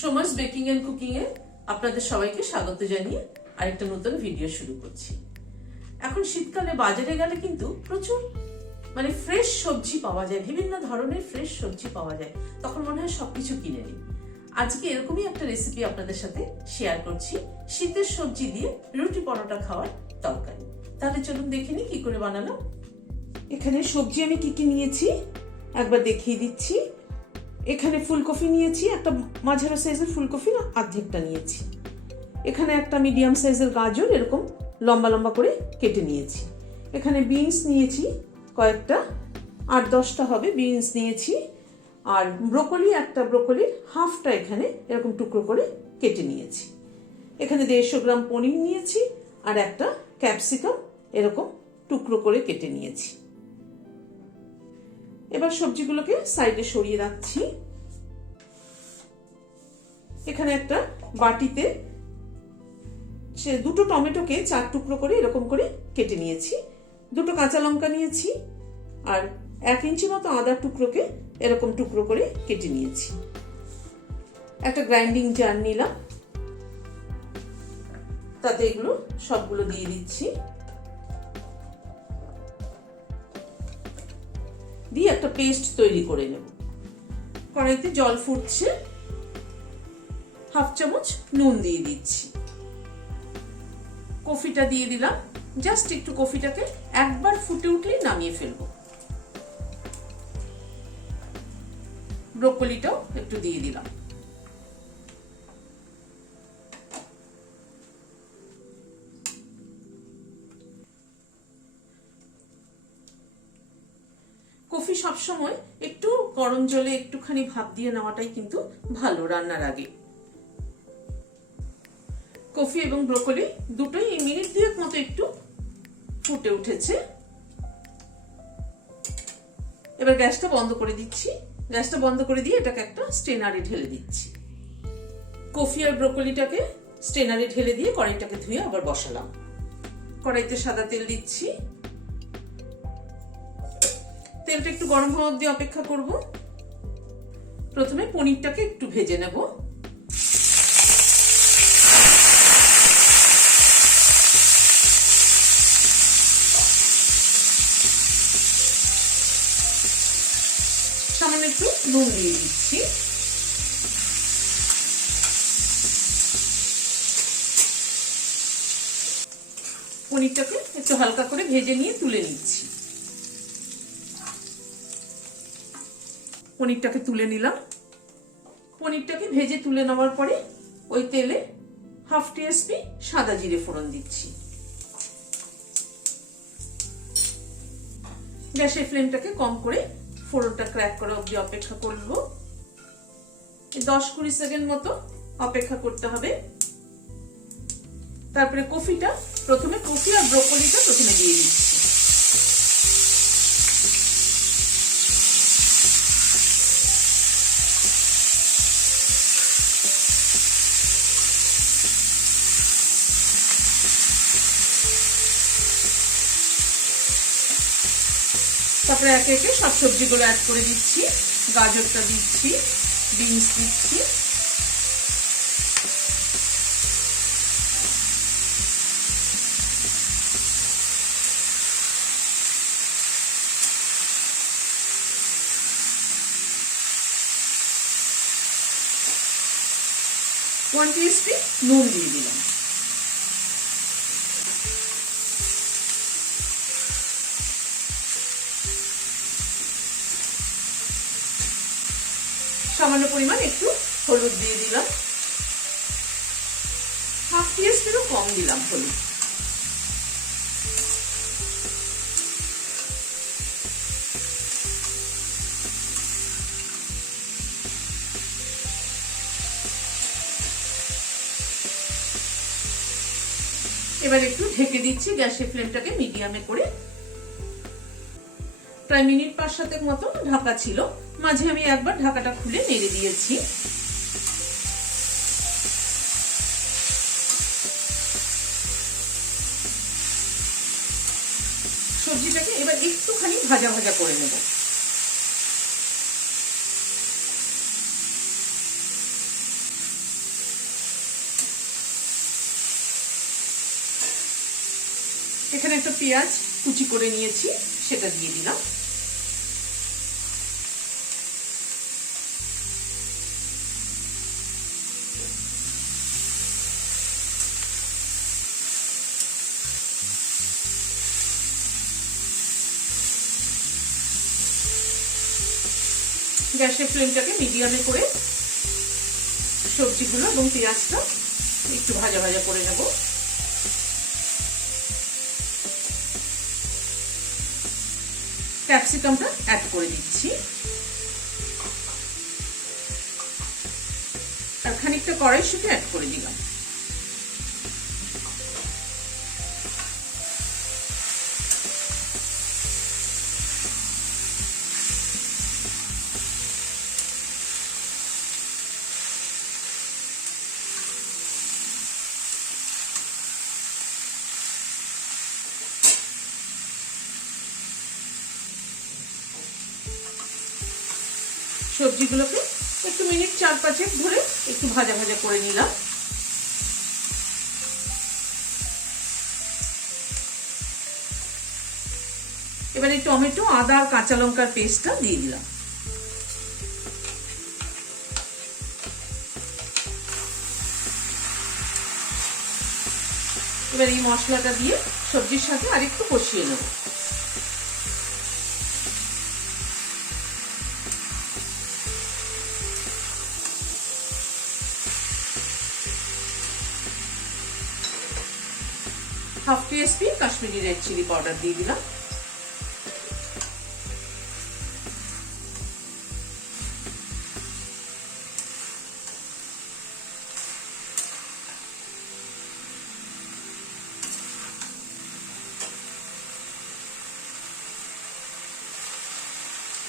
Soma's baking and cooking এ আপনাদের সবাইকে স্বাগত জানিয়ে আরেকটা নতুন ভিডিও শুরু করছি। এখন শীতকালে বাজারে গেলে কিন্তু প্রচুর ফ্রেশ সবজি পাওয়া যায়, বিভিন্ন ধরনের ফ্রেশ সবজি পাওয়া যায়, তখন মনে হয় সবকিছু কিনে নিই। আজকে এরকমই একটা রেসিপি আপনাদের সাথে শেয়ার করছি, শীতের সবজি দিয়ে রুটি পরোটা খাওয়ার তরকারি। তাহলে চলুন দেখে নিই কি করে বানালাম। এখানে সবজি আমি কি কি নিয়েছি একবার দেখিয়ে দিচ্ছি। এখানে ফুলকপি নিয়েছি, একটা মাঝারি সাইজের ফুলকপি অর্ধেকটা নিয়েছি। এখানে একটা মিডিয়াম সাইজের গাজর এরকম লম্বা লম্বা করে কেটে নিয়েছি। এখানে বিনস নিয়েছি কয়েকটা, 8-10টা হবে বিনস নিয়েছি। আর ব্রোকলি, একটা ব্রোকলির হাফটা এখানে এরকম টুকরো করে কেটে নিয়েছি। এখানে 150 গ্রাম পনির নিয়েছি আর একটা ক্যাপসিকাম এরকম টুকরো করে কেটে নিয়েছি। এবার সবজিগুলোকে সাইডে সরিয়ে রাখছি। এখানে একটা বাটিতে দুটো টমেটোকে 4 টুকরো করে এরকম করে কেটে নিয়েছি, 2টো কাঁচা লঙ্কা নিয়েছি আর 1 ইঞ্চি মতো আদার টুকরোকে এরকম টুকরো করে কেটে নিয়েছি। একটা গ্রাইন্ডিং জার নিলাম, তাতে এগুলো সবগুলো দিয়ে দিচ্ছি, দিয়ে একটা পেস্ট তৈরি করে নেব। কড়াইতে জল ফুটছে, 1/2 চামচ নুন দিয়ে দিচ্ছি, কফিটা দিয়ে দিলাম। জাস্ট একটু কফিটাকে একবার ফুটে উঠলেই নামিয়ে ফেলবো। ব্রোকলিটাও একটু দিয়ে দিলাম। কফি সবসময় একটু গরম জলে একটুখানি ভাপ দিয়ে নেওয়াটাই কিন্তু ভালো রান্নার আগে। কফি এবং ব্রোকলি দুটোই মিনিট 2 মতো একটু ফুটে উঠেছে। এবার গ্যাসটা বন্ধ করে দিচ্ছি। গ্যাসটা বন্ধ করে দিয়ে এটাকে একটা স্ট্রেনারে ঢেলে দিচ্ছি। কফি আর ব্রোকলিটাকে স্ট্রেনারে ঢেলে দিয়ে কড়াইটাকে ধুয়ে আবার বসালাম। কড়াইতে সাদা তেল দিচ্ছি। তেলটা একটু গরম হওয়া অবধি অপেক্ষা করব। প্রথমে পনিরটাকে একটু ভেজে নেব। সামান্য একটু নুন দিয়ে দিচ্ছি। পনিরটাকে একটু হালকা করে ভেজে নিয়ে তুলে নিচ্ছি। পনিরটাকে তুলে নিলাম। পনিরটাকে ভেজে তুলে নেওয়ার পরে ওই তেলে 1/2 টিস্পুন সাদা জিরে ফোড়ন দিচ্ছি। গ্যাসের ফ্লেমটাকে কম করে ফোড়নটা ক্র্যাক করা অবধি অপেক্ষা করব। 10-20 সেকেন্ড মতো অপেক্ষা করতে হবে। তারপরে কফি আর ব্রোকলিটা প্রথমে দিয়ে দিচ্ছি। তারপরে একে একে সব সবজিগুলো অ্যাড করে দিচ্ছি। গাজরটা দিচ্ছি, বিনস দিচ্ছি, ওয়ান টিস্পুন নুন দিয়ে দিলাম। সামান্য পরিমাণ একটু হলুদ দিয়ে দিলাম, 1/2 টিস্পুনও কম দিলাম হলুদ। এবার একটু ঢেকে দিচ্ছি, গ্যাসের ফ্লেমটাকে মিডিয়ামে করে। প্রায় মিনিট 5-7 মতো ঢাকা ছিল, মাঝে আমি একবার ঢাকাটা খুলে নেড়ে দিয়েছি। সবজিটাকে এবার একটুখানি ভাজা ভাজা করে নেব। এখানে একটা পেঁয়াজ কুচি করে নিয়েছি, সেটা দিয়ে দিলাম। গ্যাসের ফ্লেমটাকে মিডিয়ামে করে সবজিগুলো এবং পেঁয়াজটা একটু ভাজা ভাজা করে নেব। ক্যাপসিকামটা অ্যাড করে দিচ্ছি, আর খানিকটা কড়াইশুঁটি অ্যাড করে দিলাম। সবজিগুলোকে একটু মিনিট 4-5 ধরে একটু ভাজা ভাজা করে নিলাম। এবারে টমেটো, আদা আর কাঁচা লঙ্কার পেস্টটা দিয়ে দিলাম। এবার এই মশলাটা দিয়ে সবজির সাথে আরেকটু কষিয়ে নেব। Half teaspoon Kashmiri red chilli powder দিয়ে দিলাম।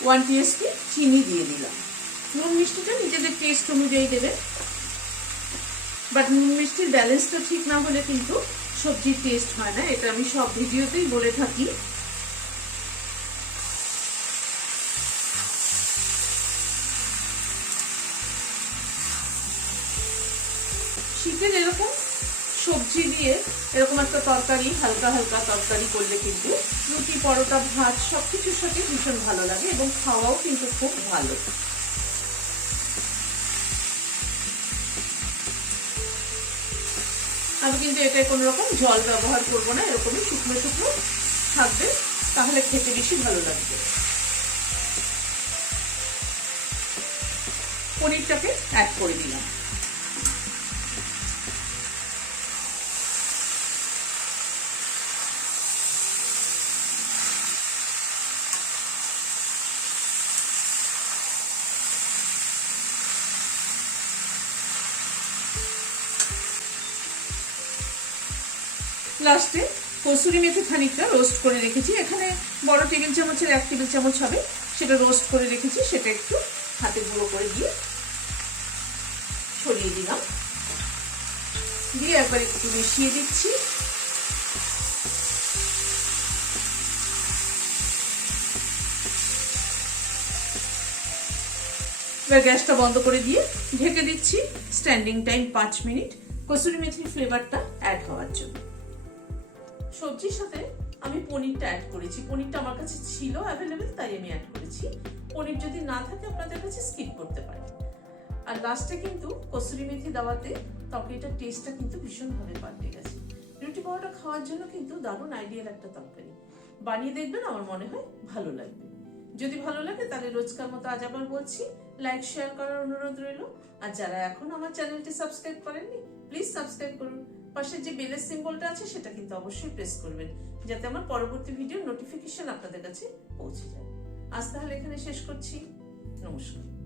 ওয়ান টিস্পুন চিনি দিয়ে দিলাম। নুন মিষ্টিটা নিজেদের টেস্ট অনুযায়ী দেবে, বাট নুন মিষ্টির ব্যালেন্সটা ঠিক না হলে কিন্তু সবজির টেস্ট হয় না, এটা আমি সব ভিডিওতেই বলে থাকি। শীতের এরকম সবজি দিয়ে এরকম একটা তরকারি, হালকা হালকা তরকারি করলে কিন্তু রুটি, পরোটা, ভাত সবকিছুর সাথে ভীষণ ভালো লাগে এবং খাওয়াও কিন্তু খুব ভালো। আমি কিন্তু এটাই কোনো রকম জল ব্যবহার করবো না, এরকমই শুকনো শুকনো থাকবে, তাহলে খেতে বেশি ভালো লাগবে। পনিরটাকে অ্যাড করে দিলাম। লাস্টে কসুরি মেথি খানিকটা রোস্ট করে রেখেছি, এখানে বড় টেবিল চামচের 1 টেবিল চামচ হবে, সেটা রোস্ট করে রেখেছি, সেটা একটু হাতে গুঁড়ো করে দিয়ে ছড়িয়ে দিলাম। দিয়ে একবার একটু মিশিয়ে দিচ্ছি। এবার গ্যাসটা বন্ধ করে দিয়ে ঢেকে দিচ্ছি স্ট্যান্ডিং টাইম 5 মিনিট কসুরি মেথির ফ্লেভারটা অ্যাড হওয়ার জন্য। সবজির সাথে আমি পনিরটা অ্যাড করেছি, পনিরটা আমার কাছে ছিল অ্যাভেলেবেল, তাই আমি অ্যাড করেছি। পনির যদি না থাকে আপনাদের কাছে স্কিপ করতে পারেন। আর লাস্টে কিন্তু কসুরি মেথি দেওয়াতে তরকারিটার টেস্টটা কিন্তু ভীষণভাবে পাল্টে গেছে। রুটি পরোটা খাওয়ার জন্য কিন্তু দারুণ আইডিয়াল একটা তরকারি, বানিয়ে দেখবেন, আমার মনে হয় ভালো লাগবে। যদি ভালো লাগে তাহলে রোজকার মতো আজ আবার বলছি, লাইক শেয়ার করার অনুরোধ রইল। আর যারা এখন আমার চ্যানেলটি সাবস্ক্রাইব করেননি, প্লিজ সাবস্ক্রাইব করুন। পাশে যে বেলের সিম্বলটা আছে সেটা কিন্তু অবশ্যই প্রেস করবেন, যাতে আমার পরবর্তী ভিডিওর নোটিফিকেশন আপনাদের কাছে পৌঁছে যায়। আজ তাহলে এখানে শেষ করছি, নমস্কার।